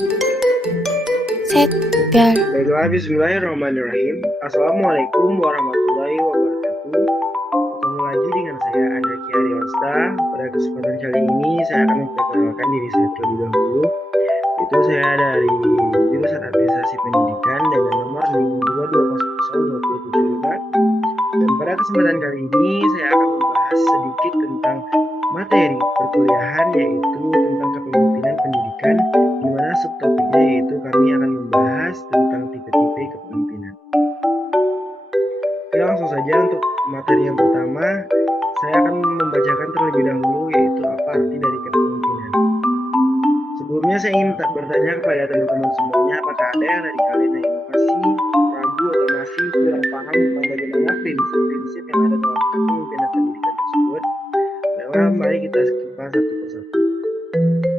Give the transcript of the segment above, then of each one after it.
Set, Gar. Baiklah, bismillahirrahmanirrahim. Assalamualaikum warahmatullahi wabarakatuh. Ketemu lagi dengan saya, Andra Kiariosta. Pada kesempatan kali ini, saya akan memperkenalkan diri saya terlebih dahulu. Itu saya dari jurusan Administrasi Pendidikan dengan nomor 5220027. Dan pada kesempatan kali ini, saya akan membahas sedikit tentang materi perkuliahan, yaitu tentang kepemimpinan pendidikan, di mana subtopiknya yaitu kami akan membahas tentang tipe-tipe kepemimpinan. Oke, langsung saja untuk materi yang pertama, saya akan membacakan terlebih dahulu yaitu apa arti dari kepemimpinan. Sebelumnya saya ingin bertanya kepada teman-teman semuanya, apakah ada yang dari kalian yang masih ragu atau masih kurang paham tentang bagaimana prinsip-prinsip yang ada dalam kepemimpinan pendidikan tersebut? Baiklah, mari kita kupas satu persatu.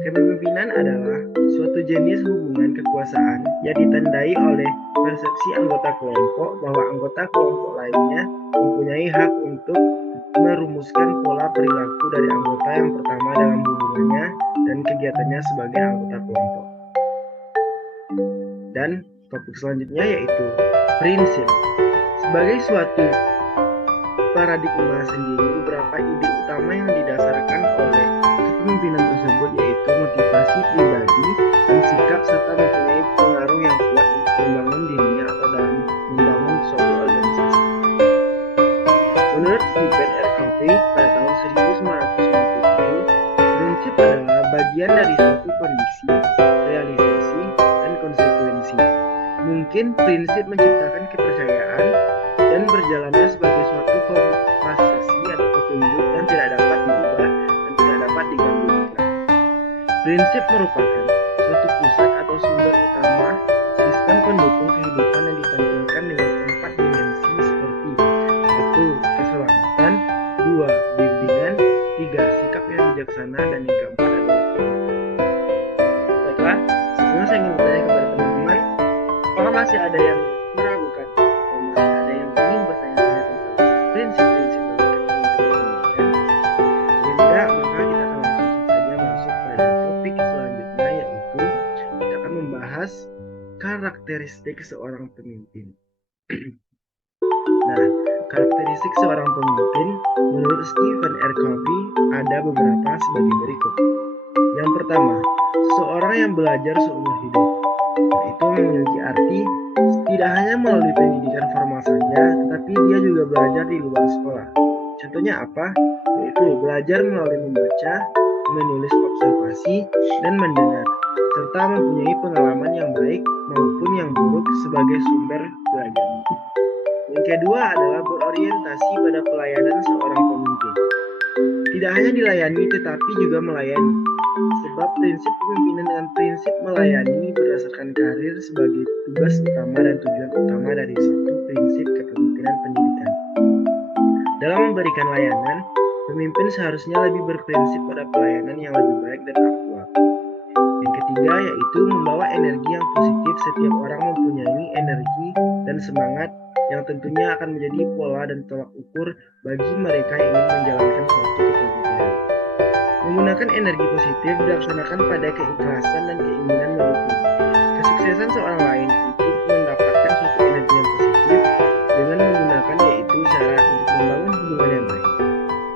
Kepemimpinan adalah suatu jenis hubungan kekuasaan yang ditandai oleh persepsi anggota kelompok bahwa anggota kelompok lainnya mempunyai hak untuk merumuskan pola perilaku dari anggota yang pertama dalam hubungannya dan kegiatannya sebagai anggota kelompok. Dan topik selanjutnya yaitu prinsip. Sebagai suatu paradigma sendiri, beberapa ide utama yang didasarkan oleh kepemimpinan tersebut yaitu motivasi pribadi dan sikap serta mempunyai pengaruh yang kuat untuk membangun dirinya atau dalam membangun suatu organisasi. Menurut Stephen R. Covey pada tahun 1997, prinsip adalah bagian dari suatu kondisi, realisasi, dan konsekuensi. Mungkin prinsip menciptakan kepercayaan dan berjalannya sebagai suatu konsentrasi atau petunjuk yang tidak dapat diubah dan tidak dapat diganggu iklan. Prinsip merupakan suatu pusat atau sumber utama sistem pendukung kehidupan yang ditampilkan dengan 4 dimensi seperti 1. Keselamatan, 2. Bimbingan, 3. Sikap yang bijaksana, dan yang keempat adalah kemenangan. Baiklah, sebelumnya saya ingin bertanya kepada teman-teman, apakah masih ada yang meragukan atau masih ada yang ingin bertanya-tanya tentang prinsip-prinsip dalam kepemimpinan pendidikan? Jika tidak, maka kita akan langsung saja masuk pada topik selanjutnya, yaitu kita akan membahas karakteristik seorang pemimpin. Nah, karakteristik seorang pemimpin menurut Stephen R. Covey ada beberapa sebagai berikut. Yang pertama, seseorang yang belajar seumur hidup. Itu memiliki arti tidak hanya melalui pendidikan formal saja, tetapi dia juga belajar di luar sekolah. Contohnya apa? Yaitu belajar melalui membaca, menulis observasi, dan mendengar, serta mempunyai pengalaman yang baik maupun yang buruk sebagai sumber belajar. Yang kedua adalah berorientasi pada pelayanan seorang pemimpin. Tidak hanya dilayani tetapi juga melayani. Sebab prinsip kepemimpinan dengan prinsip melayani berdasarkan karir sebagai tugas utama dan tujuan utama dari suatu prinsip kepemimpinan pendidikan. Dalam memberikan layanan, pemimpin seharusnya lebih berprinsip pada pelayanan yang lebih baik dan aktual. Yang ketiga yaitu membawa energi yang positif. Setiap orang mempunyai energi dan semangat yang tentunya akan menjadi pola dan tolak ukur bagi mereka yang ingin menjalankan suatu kepemimpinan. Menggunakan energi positif dilaksanakan pada keikhlasan dan keinginan mendukung kesuksesan seorang lain untuk mendapatkan suatu energi yang positif dengan menggunakan yaitu cara untuk membangun hubungan yang baik.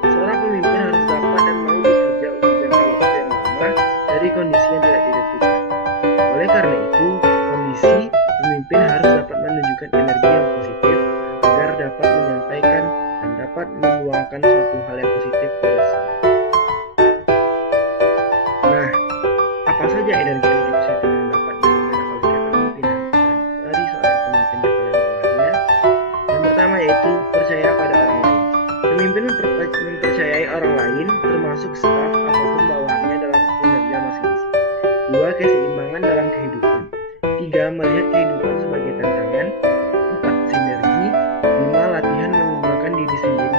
Seorang pemimpin harus dapat dan mau bekerja untuk jangka waktu yang lama dari kondisi yang tidak ditentukan. Oleh karena itu, kondisi pemimpin harus dapat menunjukkan energi yang positif agar dapat menyampaikan dan dapat menuangkan suatu hal yang positif bersama. Nah, apa saja energi-energi positif yang dapat disampaikan oleh kepemimpinan dari seorang pemimpin kepada bawahannya? Yang pertama yaitu percaya pada orang lain. Pemimpin mempercayai orang lain, termasuk staf ataupun bawahannya dalam kinerja masing-masing. 2. Keseimbangan dalam kehidupan. 3. Melihat kehidupan sebagai tantangan. 4. Sinergi. 5. Latihan mengembangkan diri sendiri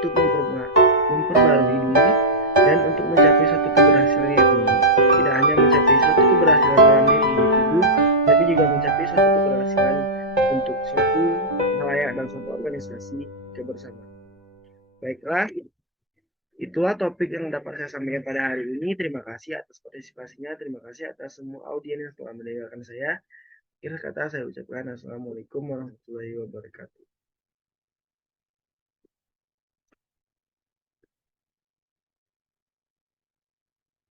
untuk memperbarui diri dan untuk mencapai suatu keberhasilan yang tinggi. Tidak hanya mencapai suatu keberhasilan dalam diri individu, tapi juga mencapai suatu keberhasilan untuk suatu halayak dan suatu organisasi kebersamaan. Baiklah, Itulah topik yang dapat saya sampaikan pada hari ini. Terima kasih atas partisipasinya. Terima kasih atas semua audiens yang telah mendengarkan saya. Akhir kata saya ucapkan Assalamualaikum warahmatullahi wabarakatuh.